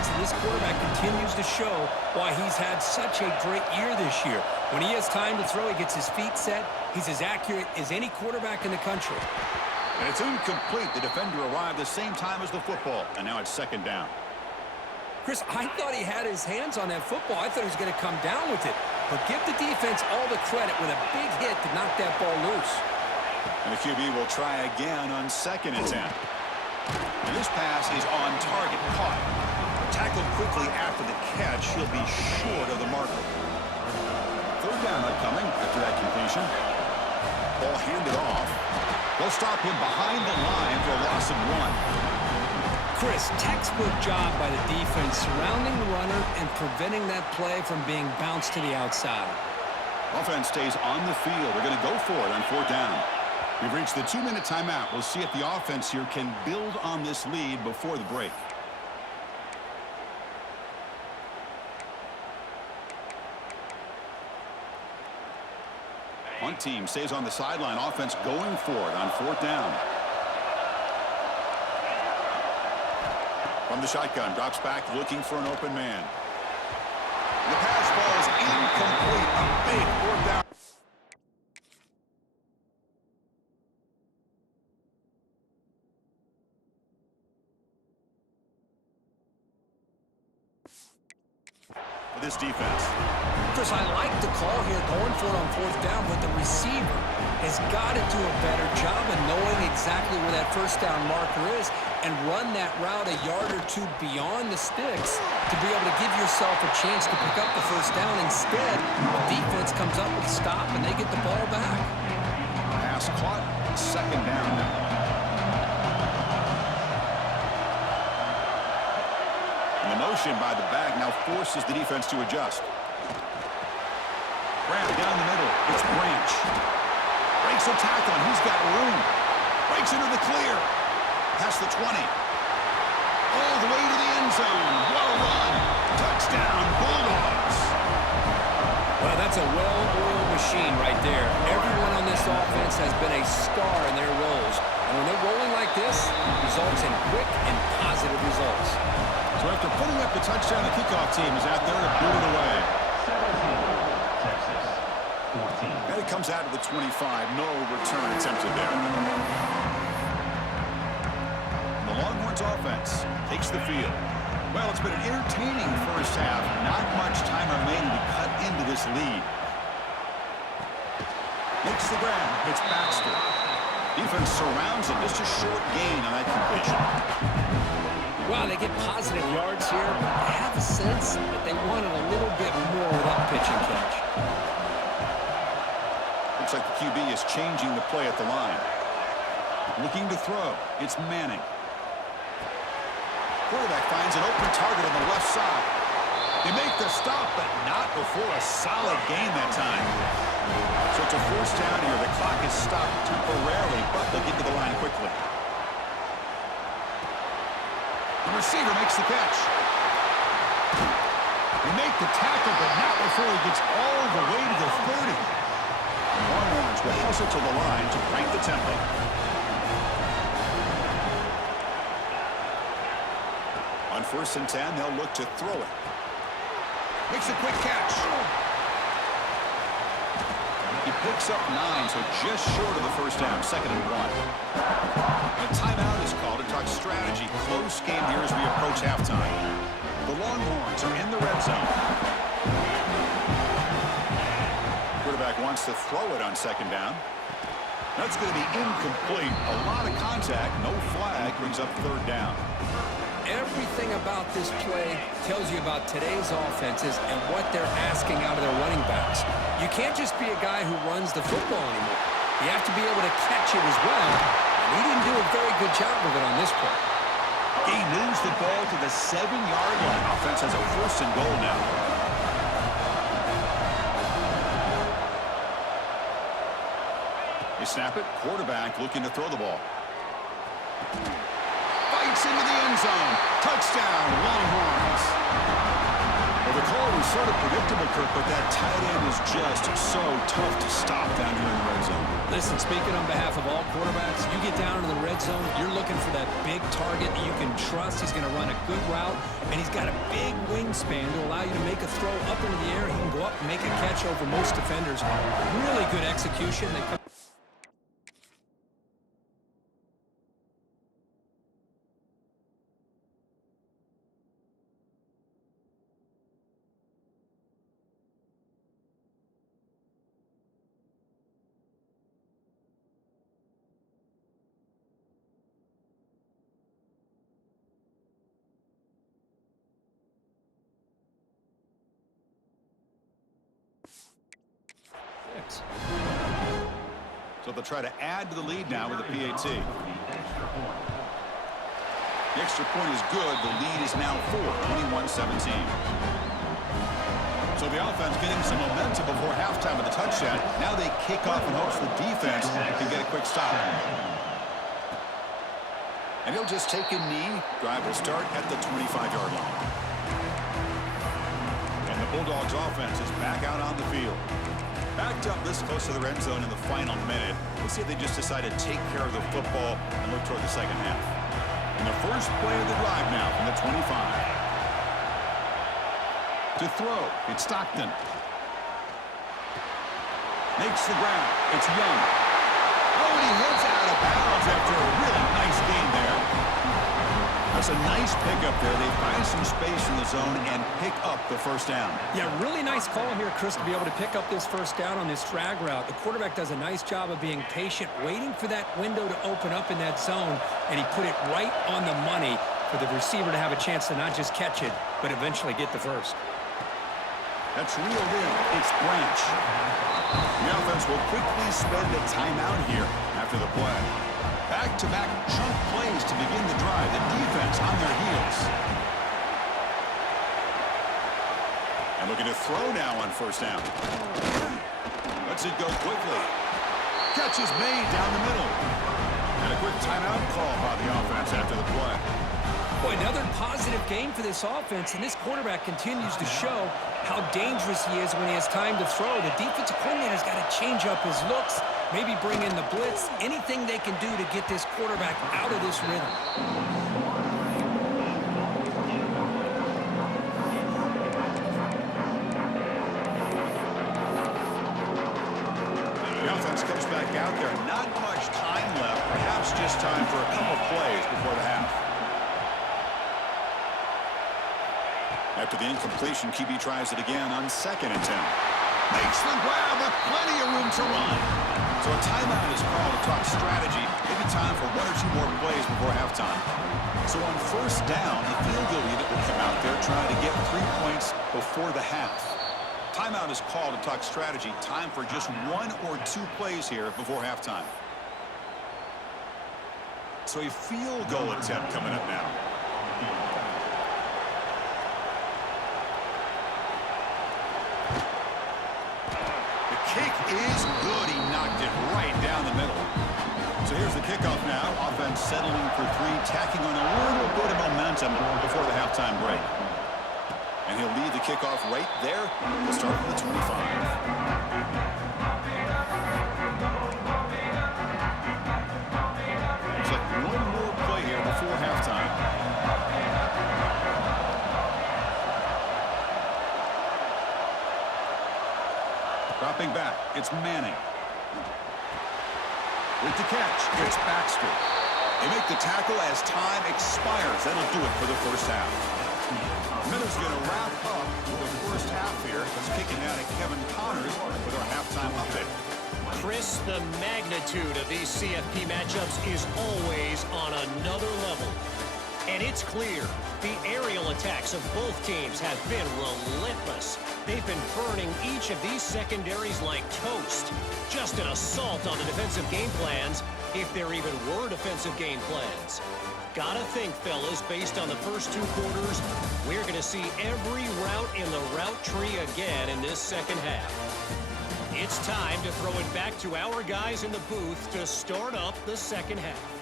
defense, and this quarterback continues to show why he's had such a great year this year. When he has time to throw, he gets his feet set. He's as accurate as any quarterback in the country. And it's incomplete. The defender arrived the same time as the football, and now it's second down. Chris, I thought he had his hands on that football. I thought he was going to come down with it. But give the defense all the credit with a big hit to knock that ball loose. And the QB will try again on second attempt. And this pass is on target, caught. Tackled quickly after the catch. He'll be short of the marker. Third down upcoming after that completion. Ball handed off. They'll stop him behind the line for a loss of 1. Chris, textbook job by the defense surrounding the runner and preventing that play from being bounced to the outside. Offense stays on the field. They're going to go for it on fourth down. We've reached the 2-minute timeout. We'll see if the offense here can build on this lead before the break. One team stays on the sideline. Offense going for it on fourth down. From the shotgun, drops back looking for an open man. The pass ball is incomplete. A big fourth down. For this defense. Chris, I like the call here going for it on fourth down, but the receiver has got to do a better job of knowing exactly where that first down marker is and run that route a yard or two beyond the sticks to be able to give yourself a chance to pick up the first down. Instead, the defense comes up with a stop and they get the ball back. Pass caught, second down now. And the motion by the back now forces the defense to adjust. Grab down the middle. It's Branch. Breaks a tackle, and he's got room. Breaks into the clear. Past the 20. All the way to the end zone. What a run. Touchdown, Bulldogs. Well, that's a well-oiled machine right there. Everyone on this offense has been a star in their roles. And when they're rolling like this, it results in quick and positive results. So after putting up the touchdown, the kickoff team is out there to boot it away. 14. And it comes out of the 25. No return attempted there. And the Longhorns offense takes the field. Well, it's been an entertaining first half. Not much time remaining to cut into this lead. Makes the grab. It's Baxter. Defense surrounds him. Just a short gain on that completion. Wow, they get positive yards here. I have a sense that they wanted a little bit more with that pitch and catch. Looks like the QB is changing the play at the line. Looking to throw. It's Manning. Quarterback finds an open target on the left side. They make the stop, but not before a solid gain that time. So it's a first down here. The clock is stopped temporarily, but they'll get to the line quickly. The receiver makes the catch. They make the tackle, but not before he gets all the way to the 30. The Longhorns will hustle to the line to crank the tempo. On 1st and 10, they'll look to throw it. Makes a quick catch. He picks up 9, so just short of the first down, 2nd and 1. A timeout is called to talk strategy. Close game here as we approach halftime. The Longhorns are in the red zone. Quarterback wants to throw it on 2nd down. That's going to be incomplete. A lot of contact, no flag, brings up 3rd down. Everything about this play tells you about today's offenses and what they're asking out of their running backs. You can't just be a guy who runs the football anymore. You have to be able to catch it as well. And he didn't do a very good job of it on this play. He moves the ball to the 7-yard line. Offense has a 1st and goal now. They snap it. Quarterback looking to throw the ball. Fights into the end zone. Touchdown, Longhorns. Well, the call was sort of predictable, effort, but that tight end is just so tough to stop down here in the red zone. Listen, speaking on behalf of all quarterbacks, you get down into the red zone, you're looking for that big target that you can trust. He's going to run a good route, and he's got a big wingspan to allow you to make a throw up into the air. He can go up and make a catch over most defenders. Really good execution. So they'll try to add to the lead now with a PAT. The extra point is good. The lead is now 21-17. So the offense getting some momentum before halftime with the touchdown. Now they kick off in hopes the defense can get a quick stop. And he'll just take a knee. Drive will start at the 25-yard line. And the Bulldogs offense is back out on the field. Backed up this close to the red zone in the final minute. We'll see if they just decide to take care of the football and look toward the second half. And the first play of the drive now from the 25. To throw, it's Stockton. Makes the ground. It's Young. Oh, and he heads out of bounds after a really nice gain there. That's a nice pickup there. They find some space in the zone and pick up the first down. Yeah, really nice call here, Chris, to be able to pick up this first down on this drag route. The quarterback does a nice job of being patient, waiting for that window to open up in that zone, and he put it right on the money for the receiver to have a chance to not just catch it, but eventually get the first. That's reeled in. It's Branch. The offense will quickly spend a timeout here after the play. Back-to-back chunk plays to begin the drive. The defense on their heels. And looking to throw now on first down. Lets it go quickly. Catch is made down the middle. And a quick timeout call by the offense after the play. Boy, another positive game for this offense, and this quarterback continues to show how dangerous he is when he has time to throw. The defensive coordinator's got to change up his looks, maybe bring in the blitz, anything they can do to get this quarterback out of this rhythm. The offense comes back out there. Not much time left, perhaps just time for a couple plays before the half. After the incompletion, QB tries it again on second and 10. Makes the grab, but plenty of room to run. So a timeout is called to talk strategy. Maybe time for one or two more plays before halftime. So on first down, the field goal unit will come out there trying to get 3 points before the half. Timeout is called to talk strategy. Time for just one or two plays here before halftime. So a field goal attempt coming up now. Kick is good. He knocked it right down the middle. So here's the kickoff now. Offense settling for three, tacking on a little bit of momentum before the halftime break. And he'll lead the kickoff right there. We'll start from the 25. Looks like one more play here before halftime. Dropping back, it's Manning. With the catch, it's Baxter. They make the tackle as time expires. That'll do it for the first half. Miller's going to wrap up with the first half here. It's kicking out at Kevin Connors with our halftime update. Chris, the magnitude of these CFP matchups is always on another level. And it's clear, the aerial attacks of both teams have been relentless. They've been burning each of these secondaries like toast. Just an assault on the defensive game plans, if there even were defensive game plans. Gotta think, fellas, based on the first two quarters, we're gonna see every route in the route tree again in this second half. It's time to throw it back to our guys in the booth to start up the second half.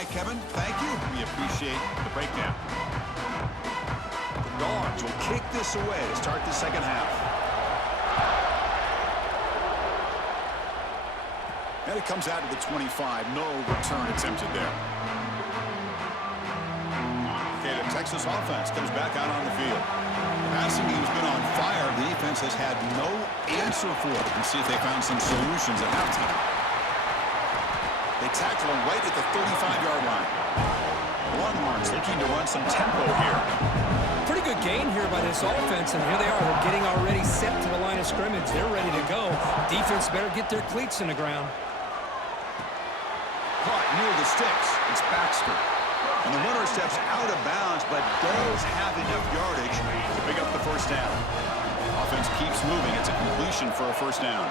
right, Kevin. Thank you. We appreciate the breakdown. The Dogs will kick this away to start the second half. And it comes out to the 25. No return attempted there. Okay, the Texas offense comes back out on the field. The passing game's been on fire. The defense has had no answer for it. Let's see if they found some solutions at halftime. They tackle him right at the 35-yard line. Longhorns looking to run some tempo here. Pretty good gain here by this offense, and here they are. They're getting already set to the line of scrimmage. They're ready to go. Defense better get their cleats in the ground. Caught near the sticks. It's Baxter. And the runner steps out of bounds, but does have enough yardage to pick up the first down. Offense keeps moving. It's a completion for a first down.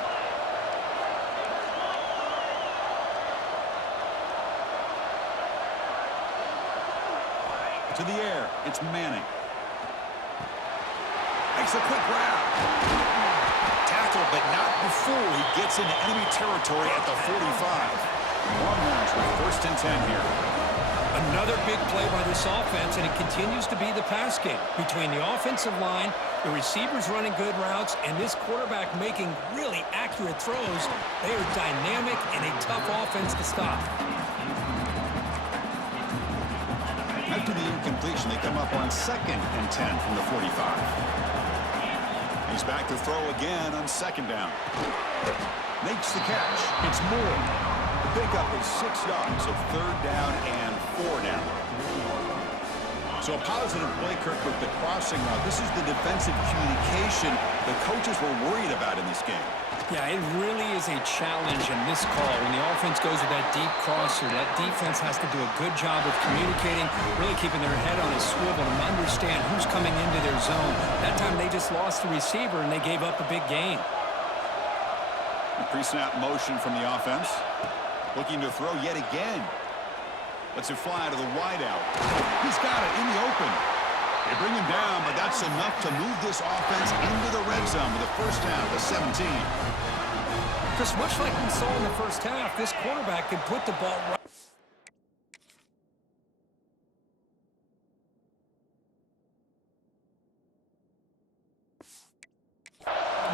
To the air. It's Manning. Makes a quick grab. Tackle, but not before he gets into enemy territory at the 45. Longhorns with first and 10 here. Another big play by this offense, and it continues to be the pass game. Between the offensive line, the receivers running good routes, and this quarterback making really accurate throws, they are dynamic and a tough offense to stop. After the incompletion, they come up on second and 10 from the 45. He's back to throw again on second down. Makes the catch. It's Moore. The pickup is 6 yards, so third down and 4 down. So a positive play, Kirk, with the crossing route. This is the defensive communication the coaches were worried about in this game. Yeah, it really is a challenge in this call. When the offense goes with that deep crosser, that defense has to do a good job of communicating, really keeping their head on a swivel and understand who's coming into their zone. That time they just lost the receiver and they gave up a big gain. A pre-snap motion from the offense. Looking to throw yet again. Lets it fly to the wideout. He's got it in the open. They bring him down, but that's enough to move this offense into the red zone with a first down to 17. Chris, much like we saw in the first half, this quarterback could put the ball right.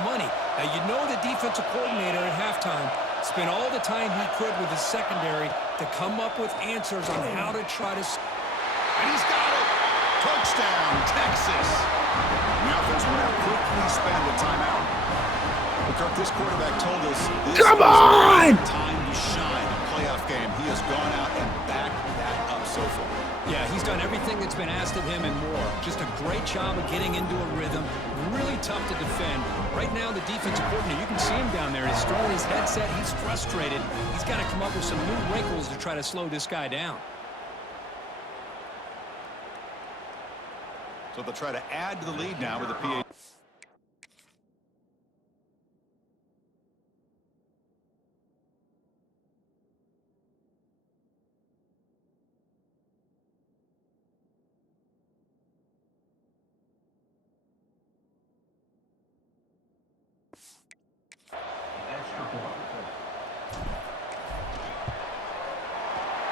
Money. Now, you know the defensive coordinator at halftime spent all the time he could with his secondary to come up with answers on how to try to... And he's got it! Touchdown, Texas! The offense will now quickly spend a timeout. But Kirk, this quarterback told us this is time to shine in a playoff game. He has gone out and backed that up so far. Yeah, he's done everything that's been asked of him and more. Just a great job of getting into a rhythm. Really tough to defend. Right now, the defensive coordinator, you can see him down there. He's throwing his headset. He's frustrated. He's got to come up with some new wrinkles to try to slow this guy down. So they'll try to add to the lead now with the PA.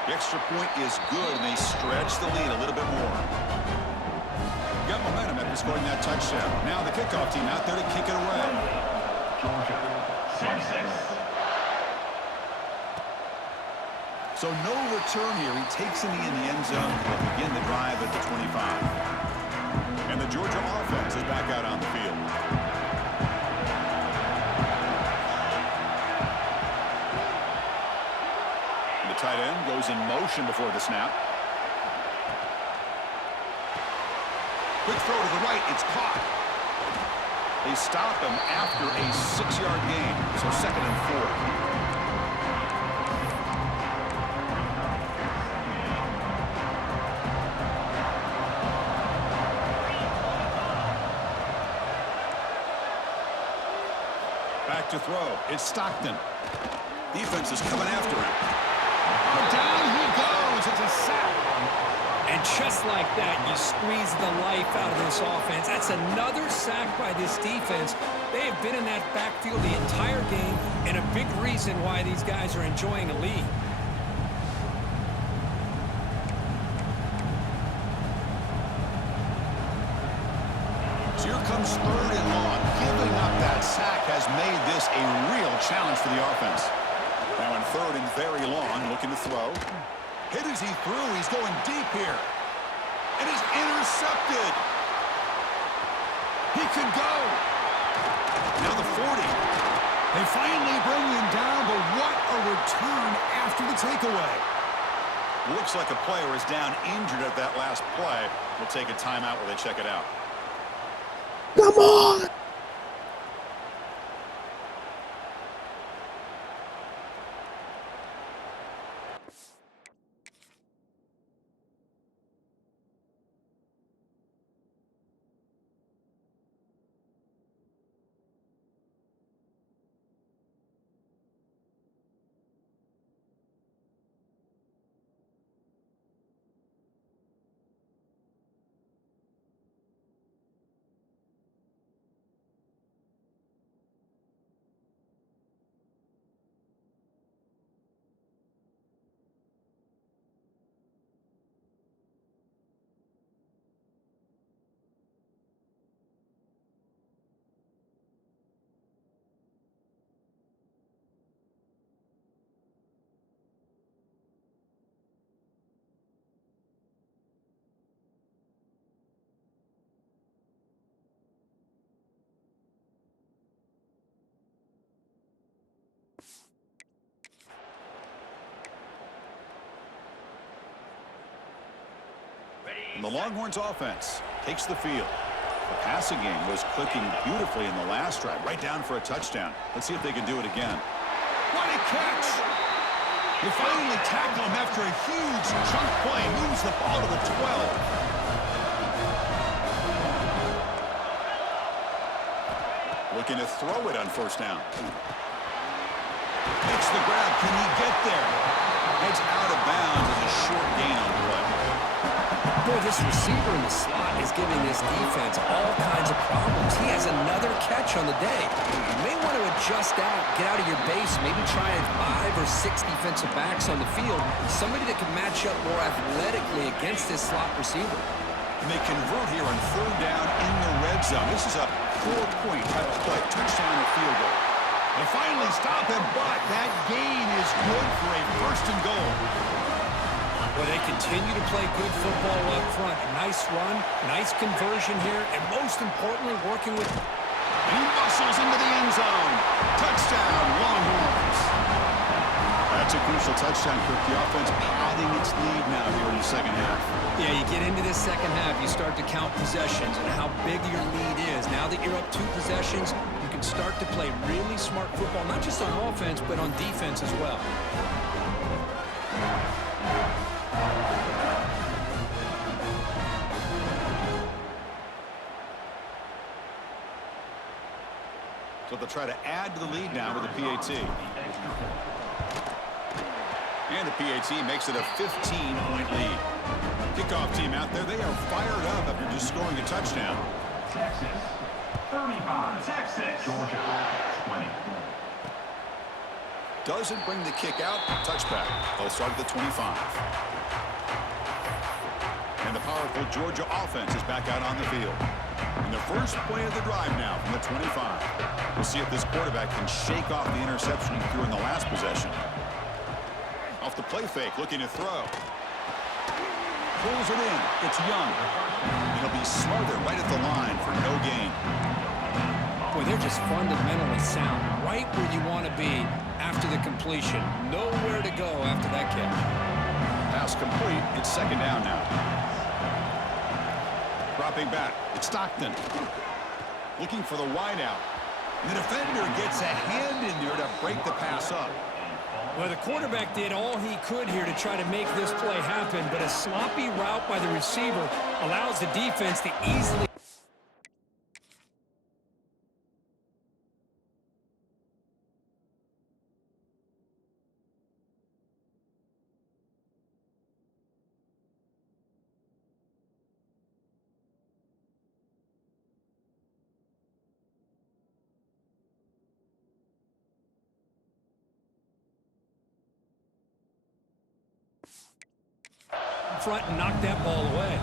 The extra point is good, and they stretch the lead a little bit more. Got momentum after scoring that touchdown. Now the kickoff team out there to kick it away. Georgia, 6-6. So no return here. He takes it in the end zone to begin the drive at the 25. And the Georgia offense is back out on the field. The tight end goes in motion before the snap. Quick throw to the right. It's caught. They stop him after a 6-yard gain. So second and 4. Back to throw. It's Stockton. Defense is coming after him. Oh, down he goes. It's a sack. And just like that, you squeeze the life out of this offense. That's another sack by this defense. They have been in that backfield the entire game, and a big reason why these guys are enjoying a lead. comes 3rd and long. Giving up that sack has made this a real challenge for the offense. Now in 3rd and very long, looking to throw. Hit as he threw. He's going deep here. And is intercepted. He could go. Now the 40. They finally bring him down, but what a return after the takeaway. Looks like a player is down injured at that last play. We'll take a timeout while they check it out. Come on! The Longhorns offense takes the field. The passing game was clicking beautifully in the last drive, right down for a touchdown. Let's see if they can do it again. What a catch! They finally tackle him after a huge chunk play. Moves the ball to the 12. Looking to throw it on 1st down. Makes the grab. Can he get there? Heads out of bounds as a short gain on play. Boy, this receiver in the slot is giving this defense all kinds of problems. He has another catch on the day. You may want to adjust out, get out of your base, maybe try 5 or 6 defensive backs on the field, somebody that can match up more athletically against this slot receiver. And they convert here on 3rd down in the red zone. This is a 4-point type of play, touchdown or field goal. They finally stop him, but that gain is good for a 1st and goal. Well, they continue to play good football up front. A nice run, nice conversion here, and most importantly, working with... And he muscles into the end zone. Touchdown, Longhorns. That's a crucial touchdown, Kirk. The offense padding its lead now here in the 2nd half. Yeah, you get into this 2nd half, you start to count possessions and how big your lead is. Now that you're up 2 possessions, you can start to play really smart football, not just on offense, but on defense as well. So they'll try to add to the lead now with the PAT. And the PAT makes it a 15-point lead. Kickoff team out there, they are fired up after just scoring a touchdown. Texas, 35. Texas, Georgia, 20. Doesn't bring the kick out. Touchback. They'll start at the 25. And the powerful Georgia offense is back out on the field. And the first play of the drive now from the 25. We'll see if this quarterback can shake off the interception he threw in the last possession. Off the play fake, looking to throw. Pulls it in. It's Young. He'll be smothered right at the line for no gain. Boy, they're just fundamentally sound. Right where you want to be after the completion. Nowhere to go after that catch. Pass complete. It's 2nd down now. Dropping back. It's Stockton. Looking for the wideout. And the defender gets a hand in there to break the pass up. Well, the quarterback did all he could here to try to make this play happen, but a sloppy route by the receiver allows the defense to easily... front and knock that ball away.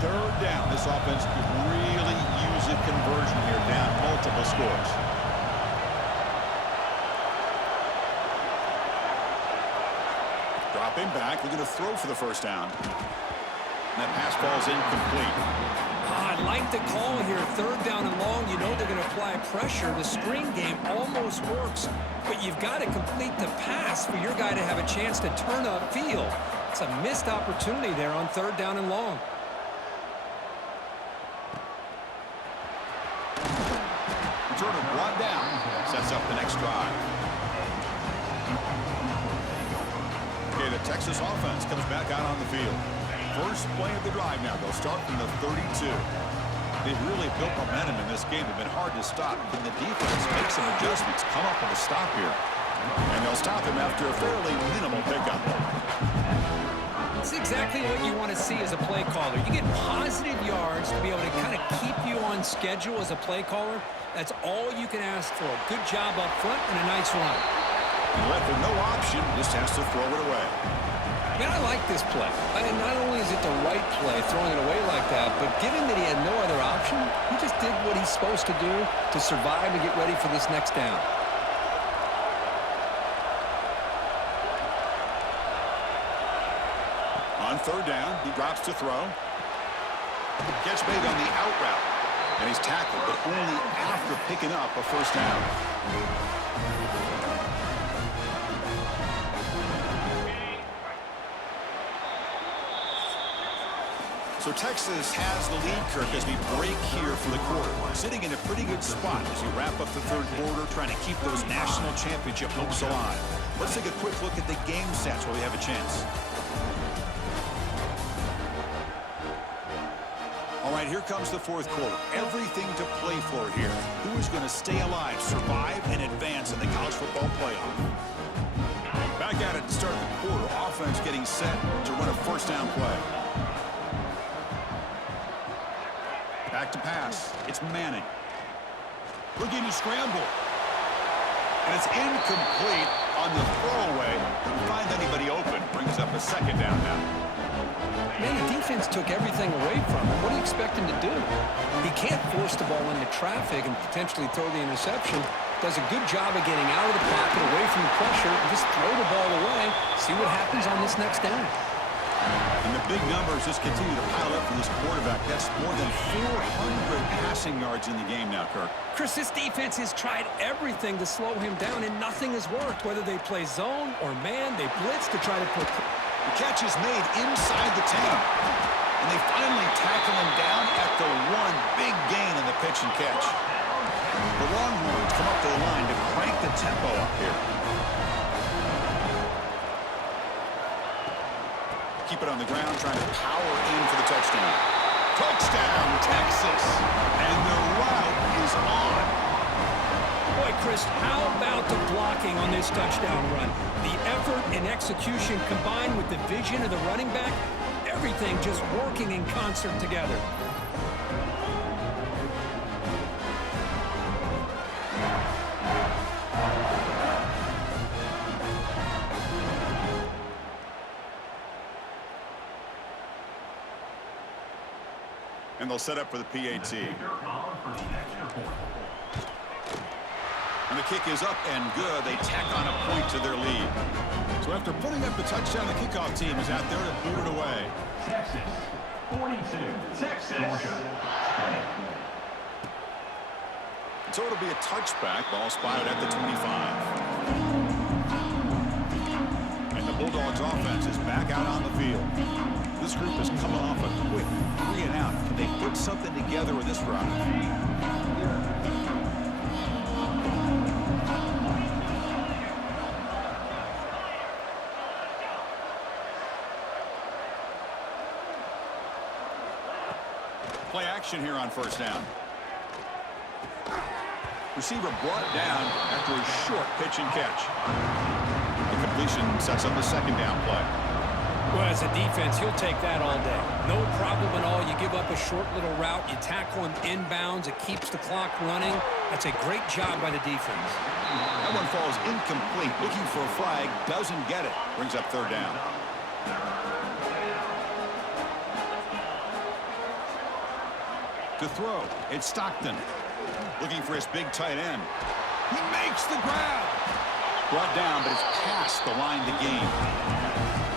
Third down. This offense could really use a conversion here, down multiple scores. Dropping back. They're going to throw for the first down. And that pass ball is incomplete. I like the call here. Third down and long. You know they're going to apply pressure. The screen game almost works, but you've got to complete the pass for your guy to have a chance to turn upfield. It's a missed opportunity there on third down and long. Returner brought down. Sets up the next drive. Okay, the Texas offense comes back out on the field. First play of the drive now. They'll start from the 32. They've really built momentum in this game. They've been hard to stop. Can the defense make some adjustments, come up with a stop here? And they'll stop him after a fairly minimal pickup. It's exactly what you want to see as a play caller. You get positive yards to be able to kind of keep you on schedule as a play caller. That's all you can ask for. Good job up front and a nice run. And left with no option, just has to throw it away. Man, I like this play. And not only is it the right play, throwing it away like that, but given that he had no other option, he just did what he's supposed to do to survive and get ready for this next down. On third down, he drops to throw. Catch made on the out route. And he's tackled, but only after picking up a first down. So Texas has the lead, Kirk, as we break here for the quarter. Sitting in a pretty good spot as we wrap up the third quarter, trying to keep those national championship hopes alive. Let's take a quick look at the game stats while we have a chance. All right, here comes the fourth quarter. Everything to play for here. Who is going to stay alive, survive, and advance in the college football playoff? Back at it to start the quarter. Offense getting set to run a first down play. Back to pass. It's Manning. Looking to scramble. And it's incomplete on the throwaway. Couldn't find anybody open. Brings up a second down now. Man, the defense took everything away from him. What do you expect him to do? He can't force the ball into traffic and potentially throw the interception. Does a good job of getting out of the pocket, away from the pressure, and just throw the ball away. See what happens on this next down. And the big numbers just continue to pile up for this quarterback. That's more than 400 passing yards in the game now, Kirk. Chris, this defense has tried everything to slow him down, and nothing has worked. Whether they play zone or man, they blitz to try to put... The catch is made inside the 10. And they finally tackle him down at the one. Big gain in the pitch and catch. The Longhorns come up to the line to crank the tempo up here. Keep it on the ground, trying to power in for the touchdown. Touchdown, Texas. And the route is on. Boy, Chris, how about the blocking on this touchdown run? The effort and execution combined with the vision of the running back, everything just working in concert together. And they'll set up for the PAT. And the kick is up and good. They tack on a point to their lead. So after putting up the touchdown, the kickoff team is out there to boot it away. Texas 42, Texas Georgia 20. So it'll be a touchback. Ball spotted at the 25. And the Bulldogs offense is back out on the field. This group is coming off a quick 3 and out. Can they put something together with this drive? Play action here on first down. Receiver brought down after a short pitch and catch. The completion sets up the second down play. Well, as a defense, he'll take that all day. No problem at all. You give up a short little route. You tackle him inbounds. It keeps the clock running. That's a great job by the defense. That one falls incomplete. Looking for a flag. Doesn't get it. Brings up third down. To throw, it's Stockton. Looking for his big tight end. He makes the grab. Brought down, but it's past the line to gain.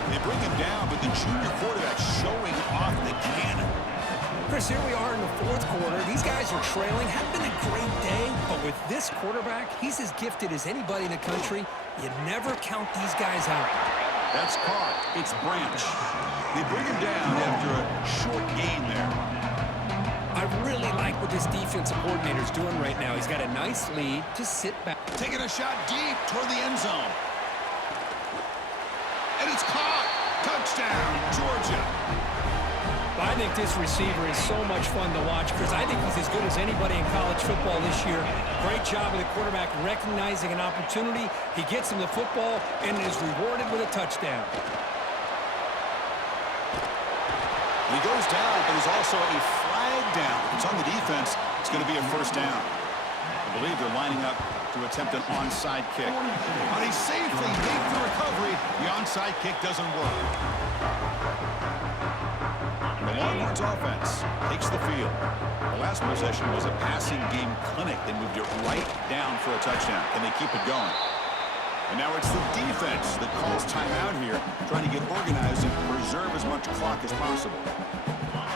They bring him down, but the junior quarterback showing off the cannon. Chris, here we are in the fourth quarter. These guys are trailing. Hadn't been a great day, but with this quarterback, he's as gifted as anybody in the country. You never count these guys out. That's caught. It's Branch. They bring him down after a short gain there. I really like what this defensive coordinator's doing right now. He's got a nice lead. Just sit back. Taking a shot deep toward the end zone. And it's caught. Touchdown, Georgia. I think this receiver is so much fun to watch, Chris. I think he's as good as anybody in college football this year. Great job of the quarterback recognizing an opportunity. He gets him the football and is rewarded with a touchdown. He goes down, but there's also a flag down. If it's on the defense, it's going to be a first down. I believe they're lining up to attempt an onside kick. But he safely makes the recovery. The onside kick doesn't work. The Longhorns offense takes the field. The last possession was a passing game clinic. They moved it right down for a touchdown. Can they keep it going? And now it's the defense that calls timeout here, trying to get organized and preserve as much clock as possible.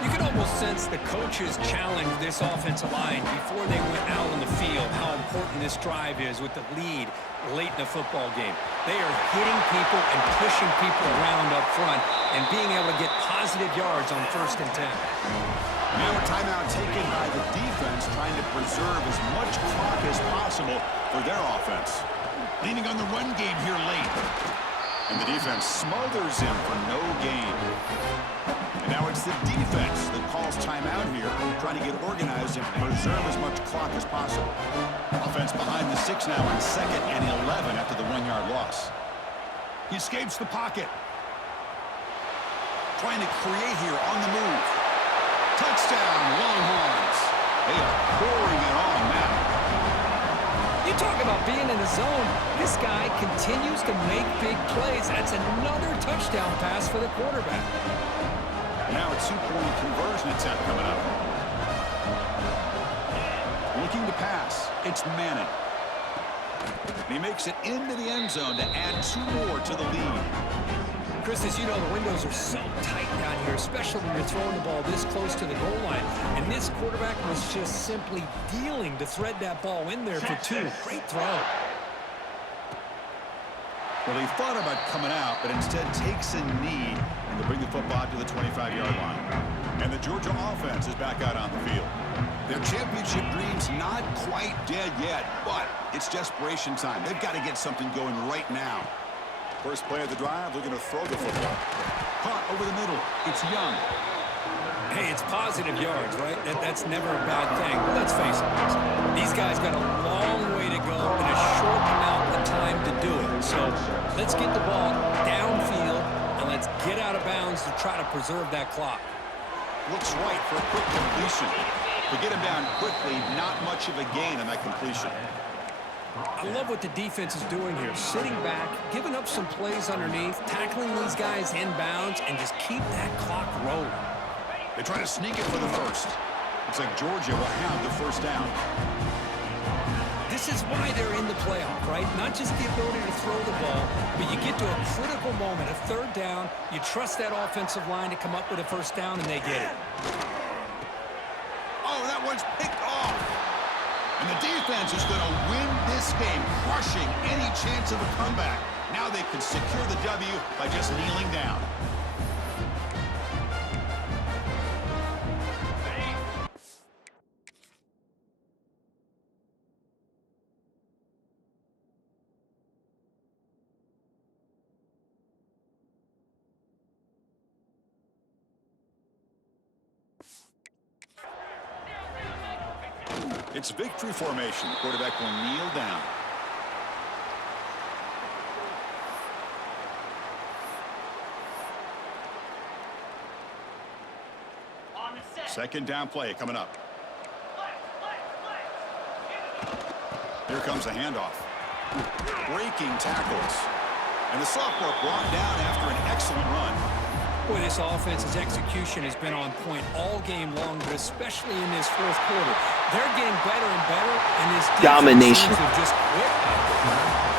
You can almost sense the coaches challenge this offensive line before they went out on the field, how important this drive is with the lead late in the football game. They are hitting people and pushing people around up front and being able to get positive yards on 1st and 10. Now a timeout taken by the defense, trying to preserve as much clock as possible for their offense. Leaning on the run game here late. And the defense smothers him for no gain. And now it's the defense that calls timeout here, trying to get organized and preserve as much clock as possible. Offense behind the 6 now on 2nd and 11 after the 1-yard loss. He escapes the pocket. Trying to create here on the move. Touchdown, Longhorns. They are pouring it on now. You talk about being in the zone. This guy continues to make big plays. That's another touchdown pass for the quarterback. Now a 2-point conversion attempt coming up. Looking to pass. It's Manning. And he makes it into the end zone to add 2 more to the lead. Chris, as you know, the windows are so tight down here, especially when you're throwing the ball this close to the goal line. And this quarterback was just simply dealing to thread that ball in there for 2. Great throw. Well, he thought about coming out, but instead takes a knee and to bring the football to the 25-yard line. And the Georgia offense is back out on the field. Their championship dream's not quite dead yet, but it's desperation time. They've got to get something going right now. First play of the drive, looking to throw the football. Caught over the middle. It's Young. Hey, it's positive yards, right? That's never a bad thing. But let's face it, guys. These guys got a long way to go in a short amount of time to do it. So let's get the ball downfield, and let's get out of bounds to try to preserve that clock. Looks right for a quick completion. To get him down quickly, not much of a gain on that completion. I love what the defense is doing here. Sitting back, giving up some plays underneath, tackling these guys inbounds, and just keep that clock rolling. They try to sneak it for the first. Looks like Georgia will have the first down. This is why they're in the playoff, right? Not just the ability to throw the ball, but you get to a critical moment, a 3rd down, you trust that offensive line to come up with a first down, and they get it. Oh, that one's picked off. And the defense is going to win this game, crushing any chance of a comeback. Now they can secure the W by just kneeling down. It's victory formation. The quarterback will kneel down. Second down play coming up. Here comes the handoff. Breaking tackles. And the sophomore brought down after an excellent run. Boy, this offense's execution has been on point all game long, but especially in this fourth quarter. They're getting better and better, and this defense Domination. seems to have just quit out there.